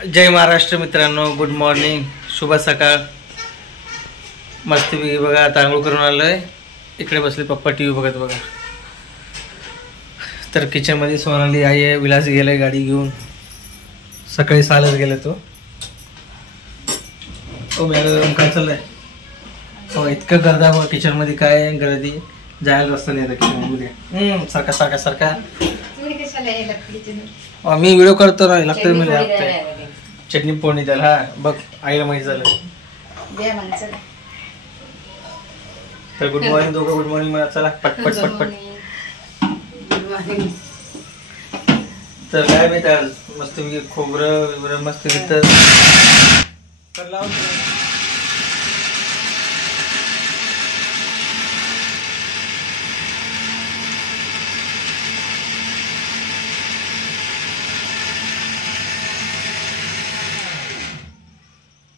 जय महाराष्ट्र मित्रांनो, good morning, शुभ सकाळ. मस्तपैकी बघा आता आंघोळ करून आलोय. इकडे बसले पप्पा टी व्ही बघत बघा. तर किचनमध्ये सोनाली आई आहे. विलास गेलाय गाडी घेऊन. सकाळी 6लाच गेला तो. ओ मॅडम काय चाललंय? हो इतकं गर्दा बघा किचनमध्ये. काय गर्दी, जायला रस्ता नाही आता किचनमध्ये. सारखा सारखा सारखा मी व्हिडिओ करतो ना. लागतं मला चटणी पोळणी द्याल. हा बघ आईला माहिती झालं. तर गुड मॉर्निंग दोघं. गुड मॉर्निंग मला. चला पटपट पटपट. तर काय माहिती आज मस्त खोबरं बिबरं मस्त घेतं. तर लावून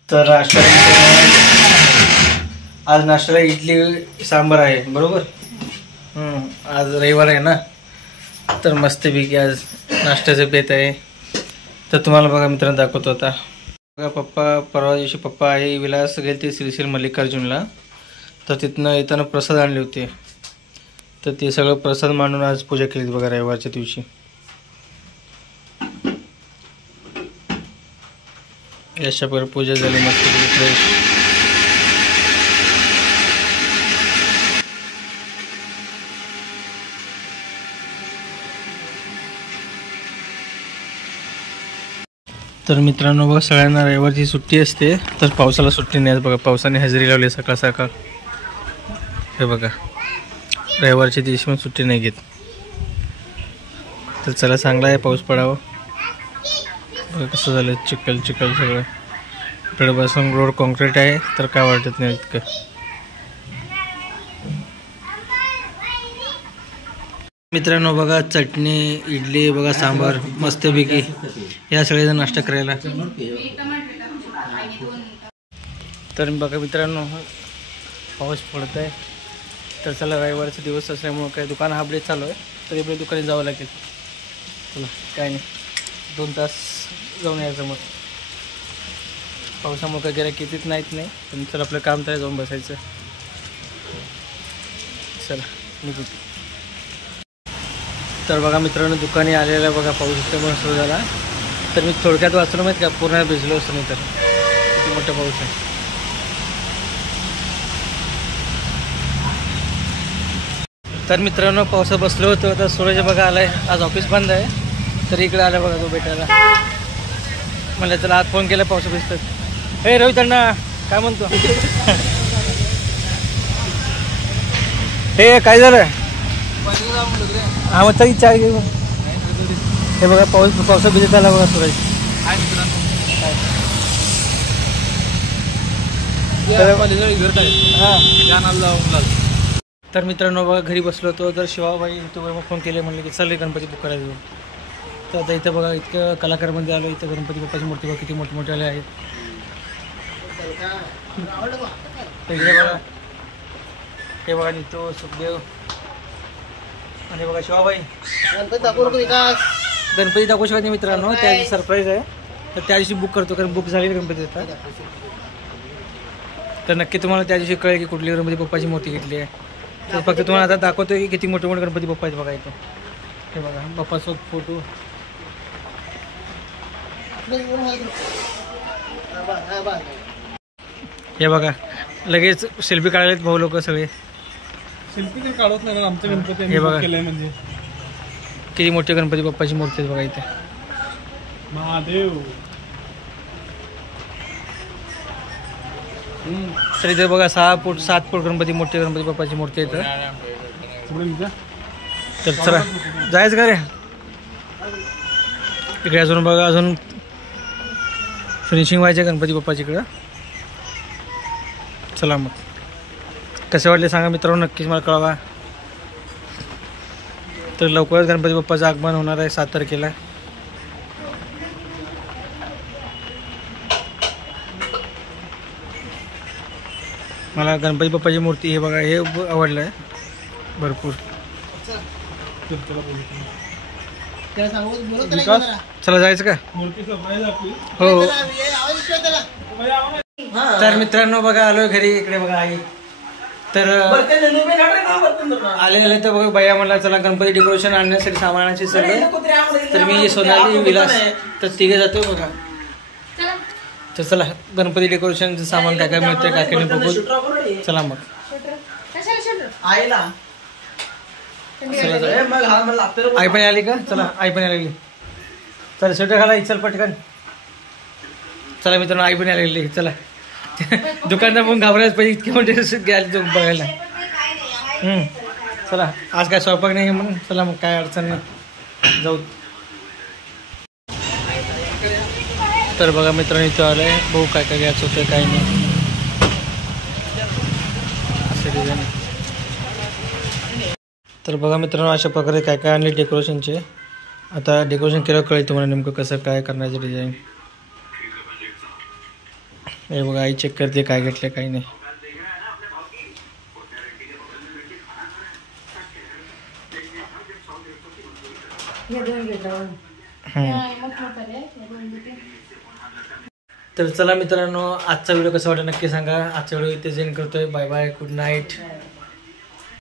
तर आज नाश्त्याला इडली सांबार आहे बरोबर. आज रविवार आहे ना, तर मस्तपैकी आज नाश्त्याचं बेत आहे. तर तुम्हाला बघा मित्रांनो दाखवतो आता. बघा पप्पा परवा दिवशी पप्पा आहे विलास गेले ते श्री मल्लिकार्जुनला. तर तिथनं येताना प्रसाद आणले होते. तर ते सगळं प्रसाद मांडून आज पूजा केली बघा रविवारच्या दिवशी. अशा प्रकारे पूजा झाली मस्त फ्रेश. तर मित्रांनो बघा सगळ्यांना रविवारची सुट्टी असते. तर पावसाला सुट्टी नाही बघा. पावसाने हजेरी लावली सकाळ सकाळ. हे बघा रविवारच्या दिवशी पण सुट्टी नाही घेत. तर चला चांगला आहे पाऊस पडावं. बघा कसं झालं चिखल चिखल सगळं. इकडे बसून रोड कॉन्क्रीट आहे तर काय वाटत नाही इतकं. मित्रांनो बघा चटणी इडली बघा सांबार मस्तपैकी. या सगळेजण नाश्ता करायला. तर बघा मित्रांनो पाऊस पडत आहे. तर चला रविवारचा दिवस असल्यामुळं काय दुकान हाफ डे चालू आहे. तर इकडे दुकानात जावं लागेल. चला काय नाही 2 तास जाऊन यायचं. मग पावसामुळे काय गिऱ्हाईक कितीच नाहीत नाही. पण चला आपलं काम तर जाऊन बसायचं. चला निघू. तर बघा मित्रांनो दुकानी आलेला बघा पाऊस इतका सुरू झाला. तर मी थोडक्यात वाचलो माहीत का, पूर्ण भिजलो असतो नाही. तर किती मोठा पाऊस आहे. तर मित्रांनो पावसात बसलो होतो. तर सूरज बघा आलाय. आज ऑफिस बंद आहे. तर इकडे आला बघा तो भेटायला. म्हणलं त्याला आज फोन केला पावसा भिजतात. हे रोहित अण्णा काय म्हणतो? हे काय झालं? हा मग तरी चाय घेऊ. हे बघा पावसा भिजत आला बघा सूरज. तर मित्रांनो बघा घरी बसलो होतो. तर शिवाबाई युट्यूबवर फोन केले. म्हणले की चल गणपती बुक करायला जाऊ. तर आता इथं बघा इतकं कलाकारमध्ये आलो. इथं गणपती बाप्पाची मूर्ती बघा किती मोठे आले आहेत. इकडे बघा हे बघा नितो सुखदेव आणि बघा शिवाबाई. गणपती दाखवू शकत नाही मित्रांनो. त्या दिवशी सरप्राईज आहे. तर त्या दिवशी बुक करतो कारण बुक झालेली गणपती येतात. तर नक्की तुम्हाला त्या दिवशी कळेल की कुठली गणपती बाप्पाची मूर्ती घेतली आहे. तर फक्त तुम्हाला आता दाखवतो की किती मोठे गणपती बाप्पा आहेत बघा इथं. हे बघा बाप्पासोबत फोटो. हे बघा लगेच सेल्फी काढायला भाऊ लोक सगळे. सेल्फी तर काढत नाही आमचं गणपती. हे बघा म्हणजे किती मोठी गणपती बाप्पाची मूर्ती आहे बघा इथे. महादेव. तर इथे बघा 7 फूट गणपती मोठी गणपती बाप्पाची मूर्ती आहे. तर चला जायचं का रे? इकडे अजून बघा अजून फिनिशिंग व्हायचे गणपती बाप्पाची इकडं. चला मग कसे वाटले सांगा मित्रांनो, नक्कीच मला कळवा. तर लवकरच गणपती बाप्पाचं आगमन होणार आहे 7 तारखेला. मला गणपती बाप्पाची मूर्ती हे बघा हे आवडलं आहे भरपूर. विकास चला जायचं का? मूर्ती सरप्राईज आपली. हो. तर मित्रांनो बघा आलोय घरी. इकडे बघा आई. तर आले तर बघा भैया म्हणला चला गणपती डेकोरेशन आणण्यासाठी सामान आणायचे सगळं. तर मी सोनाली विलास तर तिघे जातो बघा. तर चला गणपती डेकोरेशनचं सामान काय काय मिळतंय काय काय बघू. चला मग आई पण आली का? चला आई पण आलेली. चला स्वेटर घाला चल पटकन. चला मित्रांनो आई पण आलेली. चला दुकानदार पण घाबरायच पाहिजे इतके मोठे गेले तो बघायला. चला आज काय स्वयंपाक नाही म्हणून चला मग काय अडचण नाही जाऊ. तर बघा मित्रांनो इथं आलंय भाऊ काय काय घ्यायचं होतं काही नाही असं डिझाईन. तर बघा मित्रांनो अशा प्रकारे काय काय आणले डेकोरेशनचे. आता डेकोरेशन केलं कळेल तुम्हाला नेमकं कसं काय करण्याचं डिझाईन. हे बघा आई चेक करते काय घेतले काही नाही. तर चला मित्रांनो आजचा व्हिडिओ कसा वाटला नक्की सांगा. आजचा व्हिडिओ इथे एंड करतोय. Bye bye good night.